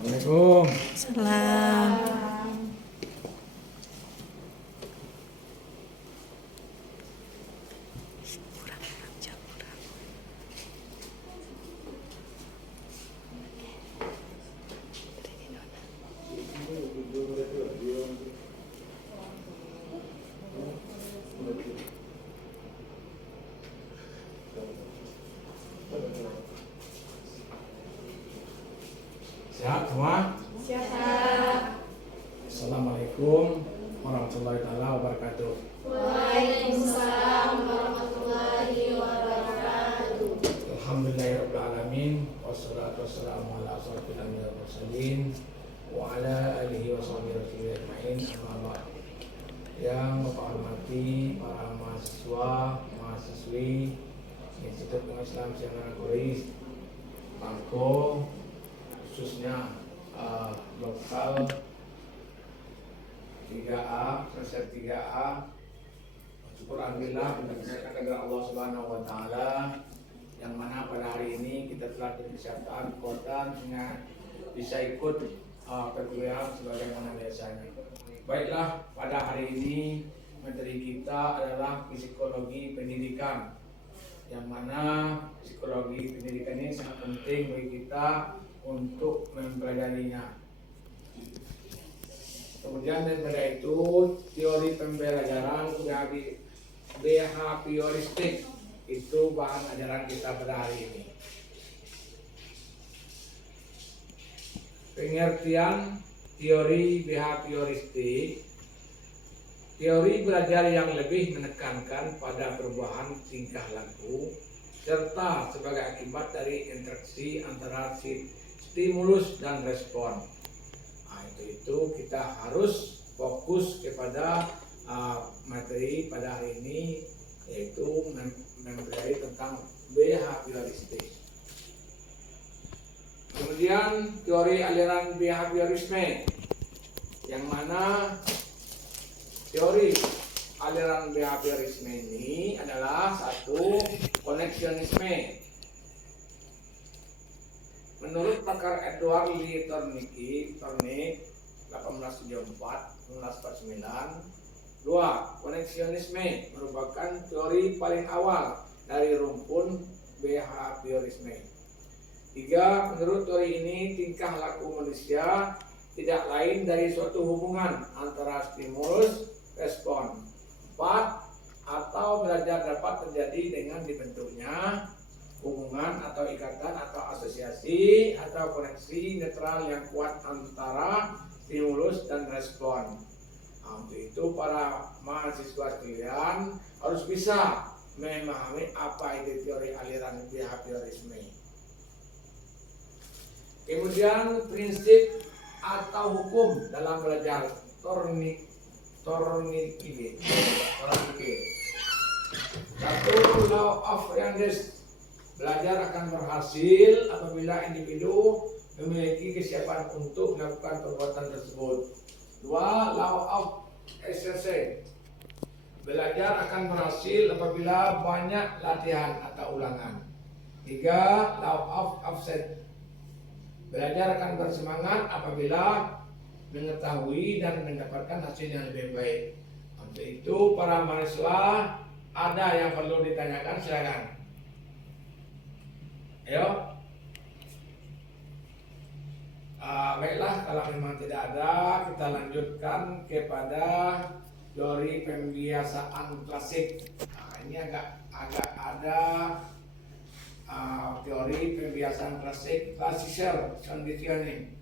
Assalamualaikum. Salam. Sehat semua? Siap. Assalamualaikum warahmatullahi wabarakatuh. Waalaikumsalam warahmatullahi wabarakatuh. Alhamdulillahirabbil alamin wassalatu wassalamu ala asyrofil anbiya'i wal mursalin wa ala alihi wa sahbihi ajma'in. Amma ba'd. Yang Bapak hormati para mahasiswa, mahasiswi Institut Islam Siangan Kuris Bangko, khususnya lokal 3A, semester 3A. Syukur alhamdulillah berdasarkan kepada Allah Subhanahu wa taala yang mana pada hari ini kita telah dipersiapkan kota dengan bisa ikut perkuliahan sebagaimana biasanya. Baiklah, pada hari ini materi kita adalah psikologi pendidikan, yang mana psikologi pendidikan ini sangat penting bagi kita untuk mempelajarinya. Kemudian daripada itu, teori pembelajaran behavioristik itu bahan ajaran kita pada hari ini. Pengertian teori behavioristik: teori belajar yang lebih menekankan pada perubahan tingkah laku serta sebagai akibat dari interaksi antara stimulus dan respon. Itu kita harus fokus kepada materi pada hari ini, yaitu mempelajari tentang behavioristik. Kemudian teori aliran behaviorisme, yang mana teori aliran behaviorisme ini adalah satu, koneksionisme. Menurut pakar Edward Lee Thornick 1874-1949, dua, koneksionisme merupakan teori paling awal dari rumpun behaviorisme. Tiga, menurut teori ini tingkah laku manusia tidak lain dari suatu hubungan antara stimulus respon. Empat, atau belajar dapat terjadi dengan dibentuknya hubungan atau ikatan atau asosiasi atau koneksi netral yang kuat antara stimulus dan respon. Untuk itu para mahasiswa sekalian harus bisa memahami apa itu teori aliran behaviorisme. Kemudian prinsip atau hukum dalam belajar Thornick. Satu, law of Youngest. Belajar akan berhasil apabila individu memiliki kesiapan untuk melakukan perbuatan tersebut. Dua, law of exercise. Belajar akan berhasil apabila banyak latihan atau ulangan. Tiga, law of offset. Belajar akan bersemangat apabila mengetahui dan mendapatkan hasil yang lebih baik. Untuk itu para mahasiswa ada yang perlu ditanyakan, silakan. Ayo. Baiklah, kalau memang tidak ada, kita lanjutkan kepada teori pembiasaan klasik. Ini agak ada teori pembiasaan klasik, Klassischer Conditioning.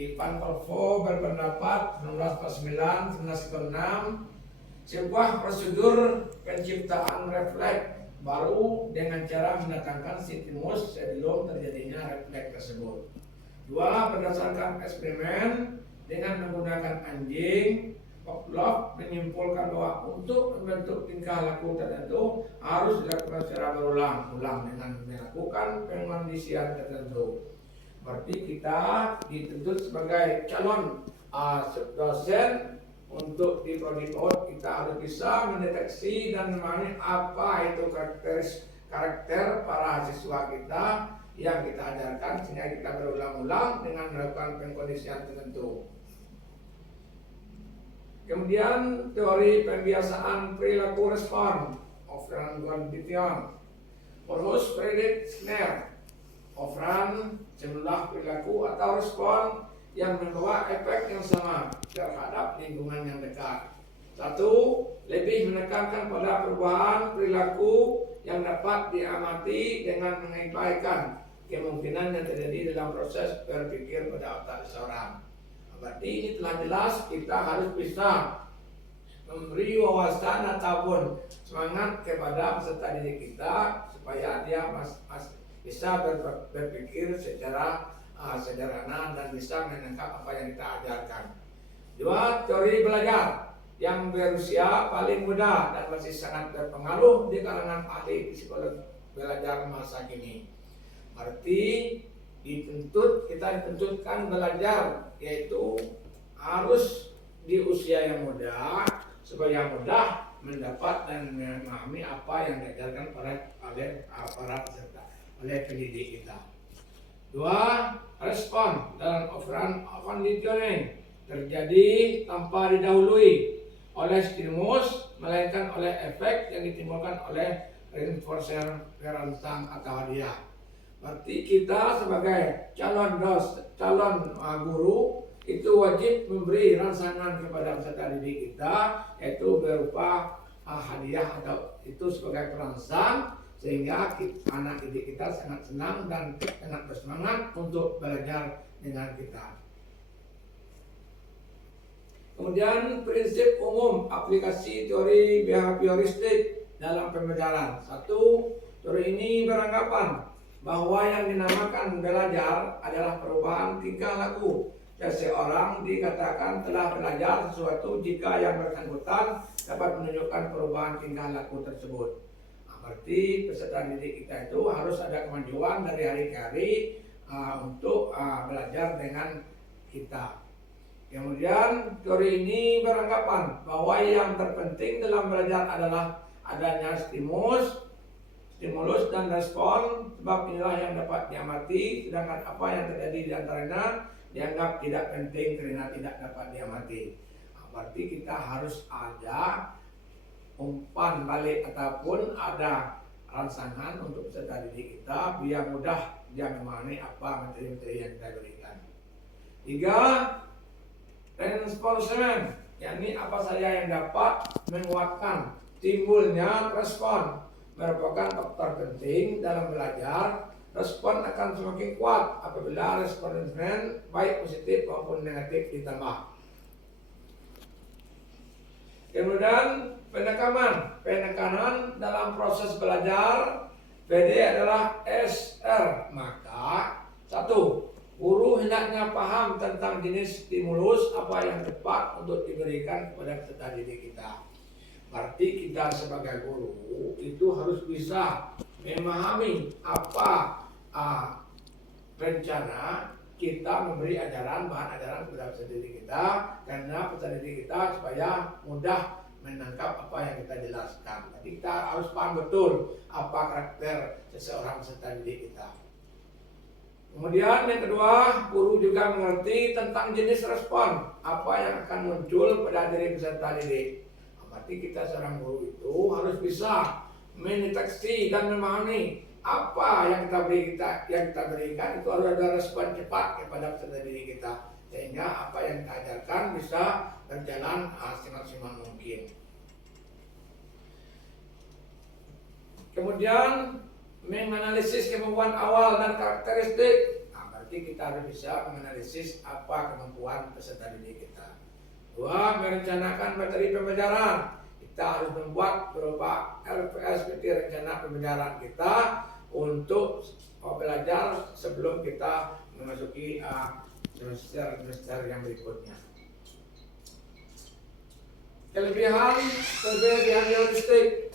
Ivan Kolvo berpendapat 1949-1996 sebuah prosedur penciptaan refleks baru dengan cara mendatangkan stimulus sebelum terjadinya refleks tersebut. Dua, berdasarkan eksperimen dengan menggunakan anjing, Pavlov menyimpulkan bahwa untuk membentuk tingkah laku tertentu harus dilakukan secara berulang-ulang dengan melakukan pengkondisian tertentu. Berarti kita dituntut sebagai calon dosen untuk di prodi PAUD, kita harus bisa mendeteksi dan memahami apa itu karakter para siswa kita yang kita ajarkan sehingga kita berulang-ulang dengan melakukan pengkondisian tertentu. Kemudian teori pembiasaan perilaku respon, operan condition, proses predict operan jumlah perilaku atau respon yang membawa efek yang sama terhadap lingkungan yang dekat. Satu, lebih menekankan pada perubahan perilaku yang dapat diamati dengan mengabaikan kemungkinan yang terjadi dalam proses berpikir pada otak seseorang. Berarti ini telah jelas kita harus bisa memberi wawasan ataupun semangat kepada peserta didik kita supaya dia bisa berpikir secara sederhana dan bisa menangkap apa yang kita ajarkan. Dua, teori belajar yang berusia paling muda dan masih sangat berpengaruh di kalangan ahli psikologi belajar masa kini. Berarti kita dituntutkan belajar, yaitu harus di usia yang muda supaya mudah mendapat dan memahami apa yang diajarkan oleh para peserta, oleh pendidik kita. Dua, respon dalam operan conditioning terjadi tanpa didahului oleh stimulus, melainkan oleh efek yang ditimbulkan oleh reinforcer perangsang atau hadiah. Berarti kita sebagai calon guru itu wajib memberi rangsangan kepada peserta didik kita, yaitu berupa hadiah atau itu sebagai perangsang, sehingga anak didik kita sangat senang dan sangat bersemangat untuk belajar dengan kita. Kemudian prinsip umum aplikasi teori behavioristik dalam pembelajaran. Satu, teori ini beranggapan bahwa yang dinamakan belajar adalah perubahan tingkah laku. Seseorang dikatakan telah belajar sesuatu jika yang bersangkutan dapat menunjukkan perubahan tingkah laku tersebut. Berarti peserta didik kita itu harus ada kemajuan dari hari ke hari untuk belajar dengan kita. Kemudian teori ini beranggapan bahwa yang terpenting dalam belajar adalah adanya stimulus dan respon, sebab inilah yang dapat diamati, sedangkan apa yang terjadi di antaranya dianggap tidak penting karena tidak dapat diamati. Berarti kita harus ada umpan balik ataupun ada rangsangan untuk peserta didik kita biar mudah dia memahami apa materi-materi yang kita berikan. Tiga, reinforcement, yakni apa saja yang dapat menguatkan timbulnya respon merupakan faktor penting dalam belajar. Respon akan semakin kuat apabila responden baik positif maupun negatif ditambah. Kemudian penekanan dalam proses belajar PD adalah SR. Maka satu, guru hendaknya paham tentang jenis stimulus apa yang tepat untuk diberikan kepada peserta didik kita. Berarti kita sebagai guru itu harus bisa memahami apa rencana kita memberi bahan ajaran kepada peserta didik kita, karena peserta didik kita supaya mudah menangkap apa yang kita jelaskan. Jadi kita harus paham betul apa karakter seseorang peserta didik kita. Kemudian yang kedua, guru juga mengerti tentang jenis respon apa yang akan muncul pada diri peserta didik. Berarti kita seorang guru itu harus bisa mendeteksi dan memahami apa yang kita berikan itu harus ada respon cepat kepada peserta didik kita, sehingga apa yang kita ajarkan bisa berjalan semaksimal mungkin. Kemudian menganalisis kemampuan awal dan karakteristik. Berarti kita harus bisa menganalisis apa kemampuan peserta didik kita. Dua, merencanakan materi pembelajaran. Kita harus membuat berupa RPS, rencana pembelajaran kita untuk belajar sebelum kita memasuki semester yang berikutnya. Kelebihan behavioristik.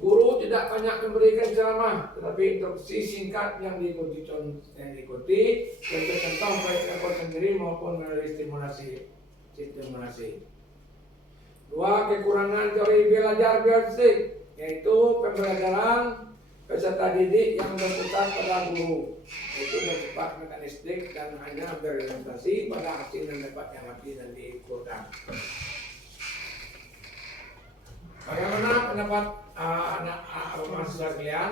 Guru tidak banyak memberikan ceramah, tetapi instruksi singkat yang diikuti untuk contoh baik rekod sendiri maupun melalui stimulasi. Dua, kekurangan teori belajar behavioristik, yaitu peserta didik yang berputar pada guru, itu bersifat mekanistik dan hanya berorientasi pada hasil yang dapat diamati dan diukurkan. Bagaimana pendapat anak mahasiswa sekalian?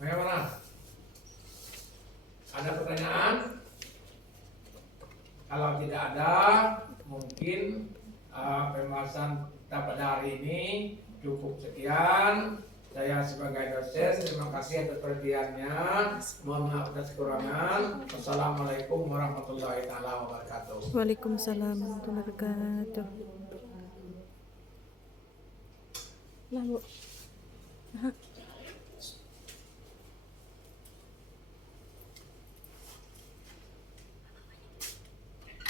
Bagaimana? Ada pertanyaan? Kalau tidak ada, mungkin pembahasan kita pada hari ini cukup sekian. Saya sebagai dosen terima kasih atas perhatiannya. Mohon maaf atas kekurangan. Wassalamualaikum warahmatullahi wabarakatuh. Waalaikumsalam warahmatullahi wabarakatuh. Lalu.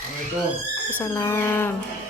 Assalamualaikum. Salam.